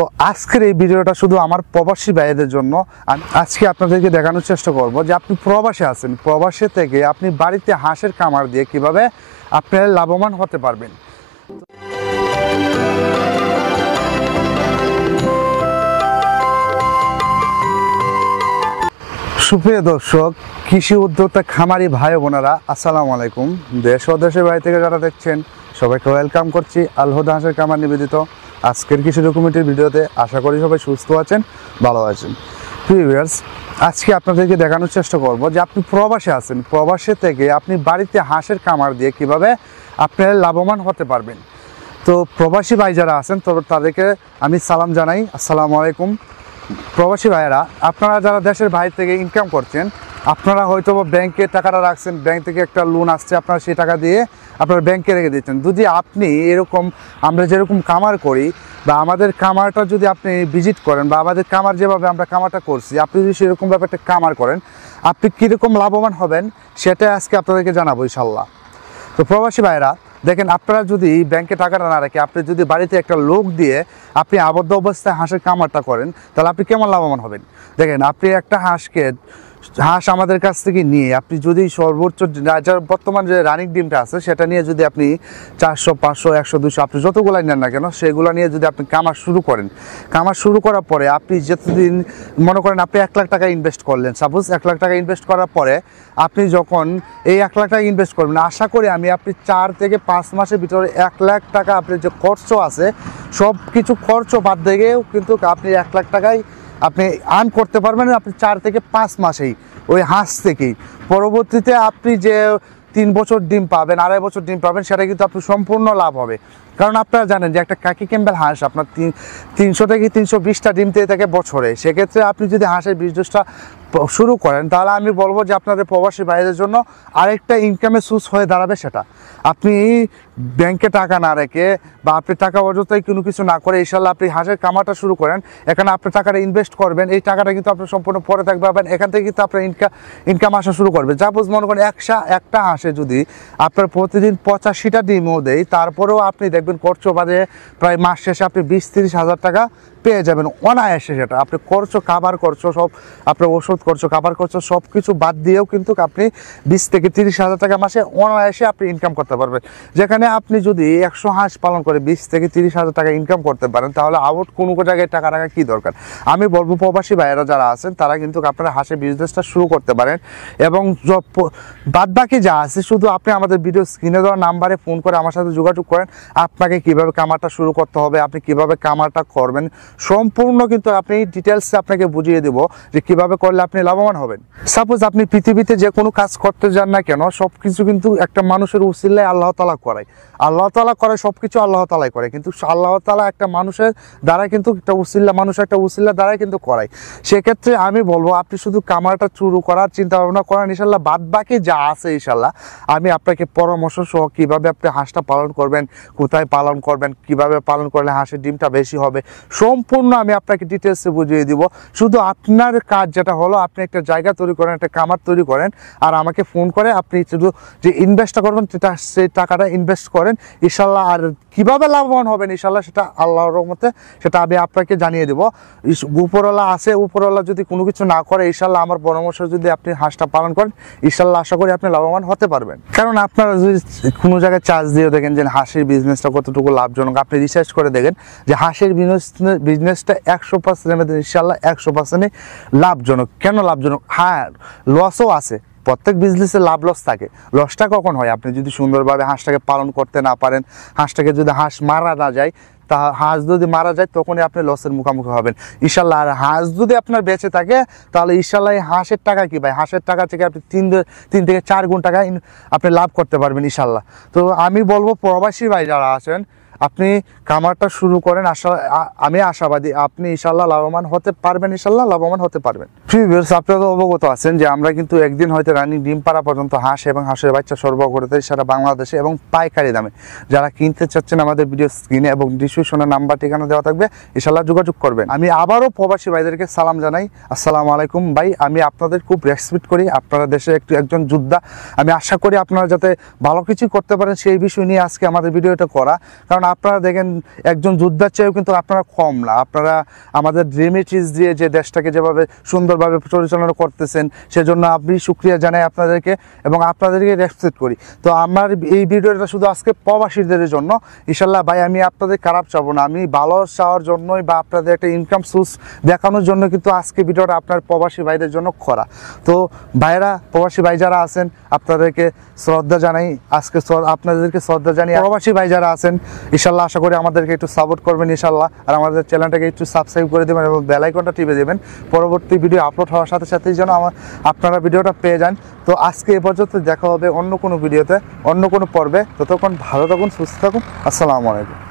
তো আজকের এই ভিডিওটা শুধু আমার প্রবাসী ভাইদের জন্য। আমি আজকে আপনাদেরকে দেখানোর চেষ্টা করব যে আপনি প্রবাসে আছেন, প্রবাসে থেকে আপনি বাড়িতে হাঁসের খামার দিয়ে কিভাবে আপনারা লাভবান হতে পারবেন। সুপ্রিয় দর্শক, কৃষি উদ্যোক্তা খামারি ভাই বোনেরা, আসসালামু আলাইকুম। দেশ ও দেশের বাইরে থেকে যারা দেখছেন সবাইকে ওয়েলকাম করছি আল হুদা হাঁসের খামার নিবেদিত আজকের কৃষি ডকুমেন্টের ভিডিওতে। আশা করি সবাই সুস্থ আছেন, ভালো আছেন। ভিউয়ার্স, আজকে আপনাদেরকে দেখানোর চেষ্টা করব যে আপনি প্রবাসে আছেন, প্রবাসে থেকে আপনি বাড়িতে হাঁসের খামার দিয়ে কিভাবে আপনারা লাভবান হতে পারবেন। তো প্রবাসী ভাই যারা আছেন তো তাদেরকে আমি সালাম জানাই, আসসালামু আলাইকুম। প্রবাসী ভাইয়েরা, আপনারা যারা দেশের বাইরে থেকে ইনকাম করছেন, আপনারা হয়তো ব্যাংকে টাকাটা রাখছেন, ব্যাংক থেকে একটা লোন আসছে, আপনারা সেই টাকা দিয়ে আপনারা ব্যাংকে রেখে দিচ্ছেন। যদি আপনি এরকম আমরা যেরকম কামার করি বা আমাদের কামারটা যদি আপনি ভিজিট করেন বা আমাদের কামার যেভাবে আমরা কামারটা করছি, আপনি যদি সেরকমভাবে একটা কামার করেন, আপনি কীরকম লাভবান হবেন সেটা আজকে আপনাদেরকে জানাবো ইনশাল্লাহ। তো প্রবাসী ভাইয়েরা দেখেন, আপনারা যদি ব্যাংকে টাকাটা না রাখে আপনি যদি বাড়িতে একটা লোক দিয়ে আপনি আবদ্ধ অবস্থায় হাঁসের খামারটা করেন, তাহলে আপনি কেমন লাভবান হবেন। দেখেন, আপনি একটা হাঁস আমাদের কাছ থেকে নিয়ে আপনি যদি সর্বোচ্চ যার বর্তমান যে রানিং ডিমটা আছে সেটা নিয়ে যদি আপনি 400, 500, 100, 200 আপনি যতগুলাই নেন না কেন সেগুলো নিয়ে যদি আপনি কামার শুরু করেন, কামার শুরু করার পরে আপনি যতদিন মনে করেন আপনি 1 লাখ টাকা ইনভেস্ট করলেন, সাপোজ 1 লাখ টাকা ইনভেস্ট করার পরে আপনি যখন এই 1 লাখ টাকা ইনভেস্ট করবেন, আশা করি আমি আপনি 4 থেকে 5 মাসের ভিতরে 1 লাখ টাকা আপনার যে খরচ আছে সব কিছু খরচ বাদ দিয়েও কিন্তু আপনি 1 লাখ টাকায় আপনি আর্ন করতে পারবেন আপনি 4 থেকে 5 মাসেই ওই হাঁস থেকেই। পরবর্তীতে আপনি যে 3 বছর ডিম পাবেন, 2.5 বছর ডিম পাবেন, সেটা কিন্তু আপনি সম্পূর্ণ লাভ হবে। কারণ আপনারা জানেন যে একটা কাকি ক্যাম্বেল হাঁস আপনার 300 থেকে 320টা ডিম দিয়ে থাকে বছরে। সেক্ষেত্রে আপনি যদি হাঁসের বিজনেসটা শুরু করেন, তাহলে আমি বলবো যে আপনাদের প্রবাসী ভাইদের জন্য আরেকটা ইনকামের সোর্স হয়ে দাঁড়াবে। সেটা আপনি ব্যাংকে টাকা না রেখে বা আপনি টাকা অযথাই কোনো কিছু না করে ইনশাল্লাহ আপনি হাঁসের খামারটা শুরু করেন, এখানে আপনি টাকাটা ইনভেস্ট করবেন, এই টাকাটা কিন্তু আপনি সম্পূর্ণ পরে থাকবে পাবেন, এখান থেকে কিন্তু আপনার ইনকাম আসা শুরু করবে। সাপোজ মনে করেন একটা হাঁসে যদি আপনার প্রতিদিন 85টা ডিমও দেয়, তারপরেও আপনি দেখবেন খরচ বাদে প্রায় মাস শেষে আপনি 20-30 হাজার টাকা পেয়ে যাবেন অনায়াসে। সেটা আপনি খরচ, খাবার খরচ, সব আপনার ওষুধ খরচ, খাবার খরচ সব কিছু বাদ দিয়েও কিন্তু আপনি 20 থেকে 30 হাজার টাকা মাসে অনায়াসে আপনি ইনকাম করতে পারবেন। যেখানে আপনি যদি 100 হাঁস পালন করে 20 থেকে 30 হাজার টাকা ইনকাম করতে পারেন, তাহলে আউট কোনো জায়গায় টাকা রাখা কী দরকার। আমি বলবো প্রবাসী ভাইয়েরা যারা আছেন তারা কিন্তু আপনারা হাঁসের বিজনেসটা শুরু করতে পারেন এবং বাদ বাকি যা আছে শুধু আপনি আমাদের ভিডিও স্ক্রিনে দেওয়া নাম্বারে ফোন করে আমার সাথে যোগাযোগ করেন। আপনাকে কীভাবে কামারটা শুরু করতে হবে, আপনি কীভাবে কামারটা করবেন সম্পূর্ণ কিন্তু আপনি ডিটেলসে আপনাকে বুঝিয়ে দেবো যে কিভাবে করলে আপনি লাভবান হবেন। সাপোজ আপনি পৃথিবীতে যে কোনো কাজ করতে যান না কেন, সব কিছু কিন্তু একটা মানুষের উসিলায় আল্লাহ তাআলা করায়, আল্লাহ তাআলা করে সব কিছু আল্লাহ তাআলাই করে, কিন্তু আল্লাহ তাআলা একটা মানুষের দ্বারা কিন্তু একটা উসিলা, মানুষের একটা উসিলা দ্বারাই কিন্তু করায়। সেক্ষেত্রে আমি বলবো আপনি শুধু কামারটা শুরু করার চিন্তা ভাবনা করেন, ইনশাল্লাহ বাদ বাকি যা আছে ইনশাল্লাহ আমি আপনাকে পরামর্শ সহ কীভাবে আপনি হাঁসটা পালন করবেন, কোথায় পালন করবেন, কিভাবে পালন করলে হাঁসের ডিমটা বেশি হবে, সম্পূর্ণ আমি আপনাকে ডিটেলসে বুঝিয়ে দিব। শুধু আপনার কাজ যেটা হলো আপনি একটা জায়গা তৈরি করেন, একটা কামার তৈরি করেন, আর আমাকে ফোন করে আপনি শুধু যে ইনভেস্টটা করবেন সেই টাকাটা ইনভেস্ট করেন ইনশাল্লাহ। আর কিভাবে লাভবান হবেন ইনশাল্লাহ সেটা আল্লাহর রহমতে সেটা আমি আপনাকে জানিয়ে দেবো। উপরওয়ালা আছে, উপরওয়ালা যদি কোনো কিছু না করে ইনশাল্লাহ আমার পরামর্শ যদি আপনি হাঁসটা পালন করেন ইনশাল্লাহ আশা করি আপনি লাভবান হতে পারবেন। কারণ আপনারা যদি কোনো জায়গায় চার্জ দিয়ে দেখেন যে হাঁসের বিজনেসটা কতটুকু লাভজনক, আপনি রিসার্চ করে দেখেন যে হাঁসের বিজনেসটা 100% ইনশাল্লাহ 100% লাভজনক। কেন লাভজনক? হ্যাঁ, লসও আছে, প্রত্যেক বিজনেসে লাভ লস থাকে। লসটা কখন হয়? আপনি যদি সুন্দরভাবে হাঁসটাকে পালন করতে না পারেন, হাঁসটাকে যদি হাঁস মারা না যায়, তা হাঁস যদি মারা যায় তখনই আপনি লসের মুখোমুখি হবেন ইনশাল্লাহ। আর হাঁস যদি আপনার বেঁচে থাকে তাহলে ইনশাল্লাহ এই হাঁসের টাকা কি ভাই, হাঁসের টাকা থেকে আপনি 3 থেকে 4 গুণ টাকা আপনি লাভ করতে পারবেন ইনশাল্লাহ। তো আমি বলবো প্রবাসী ভাই যারা আছেন আপনি কামারটা শুরু করেন, আমি আশাবাদী আপনি ইনশাল্লাহ লাভবান হতে পারবেন, ইনশাল্লাহ লাভবান হতে পারবেন। ভিউয়ার্স, আপনারা অবগত আছেন যে আমরা কিন্তু একদিন হয়তো রানিং ডিম পাড়া পর্যন্ত হাঁস এবং হাঁসের বাচ্চা সরবরাহ করে থাকি সারা বাংলাদেশে এবং পাইকারি দামে। যারা কিনতে চাচ্ছেন আমাদের ভিডিও স্ক্রিনে এবং ডিসক্রিপশনে নাম্বার ঠিকানা দেওয়া থাকবে, ইনশাল্লাহ যোগাযোগ করবেন। আমি আবারও প্রবাসী ভাইদেরকে সালাম জানাই, আসসালামু আলাইকুম ভাই। আমি আপনাদের খুব রেসপেক্ট করি, আপনারা দেশে একজন যোদ্ধা। আমি আশা করি আপনারা যাতে ভালো কিছু করতে পারেন সেই বিষয় নিয়ে আজকে আমাদের ভিডিওটা করা। কারণ আপনারা দেখেন একজন যোদ্ধার চেয়েও কিন্তু আপনারা কম না, আপনারা আমাদের ড্রিমিটিস দিয়ে যে দেশটাকে যেভাবে সুন্দরভাবে পরিচালনা করতেছেন সেজন্য আমি শুকরিয়া জানাই আপনাদেরকে এবং আপনাদেরকে রেসপেক্ট করি। তো আমার এই ভিডিওটা শুধু আজকে প্রবাসীদের জন্য, ইনশাল্লাহ ভাই আমি আপনাদের খারাপ চাবো না, আমি ভালো চাওয়ার জন্যই বা আপনাদের একটা ইনকাম সোর্স দেখানোর জন্য কিন্তু আজকে ভিডিওটা আপনার প্রবাসী ভাইদের জন্য করা। তো ভাইরা, প্রবাসী ভাই যারা আছেন আপনাদেরকে শ্রদ্ধা জানাই, আজকে আপনাদেরকে শ্রদ্ধা জানাই। প্রবাসী ভাই যারা আছেন ইনশাল্লাহ আশা করি আমাদেরকে একটু সাপোর্ট করবেন ইনশাল্লাহ, আর আমাদের চ্যানেলটাকে একটু সাবস্ক্রাইব করে দেবেন এবং বেল আইকনটা টিপে দেবেন পরবর্তী ভিডিও আপলোড হওয়ার সাথে সাথেই যেন আপনারা ভিডিওটা পেয়ে যান। তো আজকে এ পর্যন্ত, দেখা হবে অন্য কোনো ভিডিওতে, অন্য কোনো পর্বে। ততক্ষণ ভালো থাকুন, সুস্থ থাকুন। আসসালামু আলাইকুম।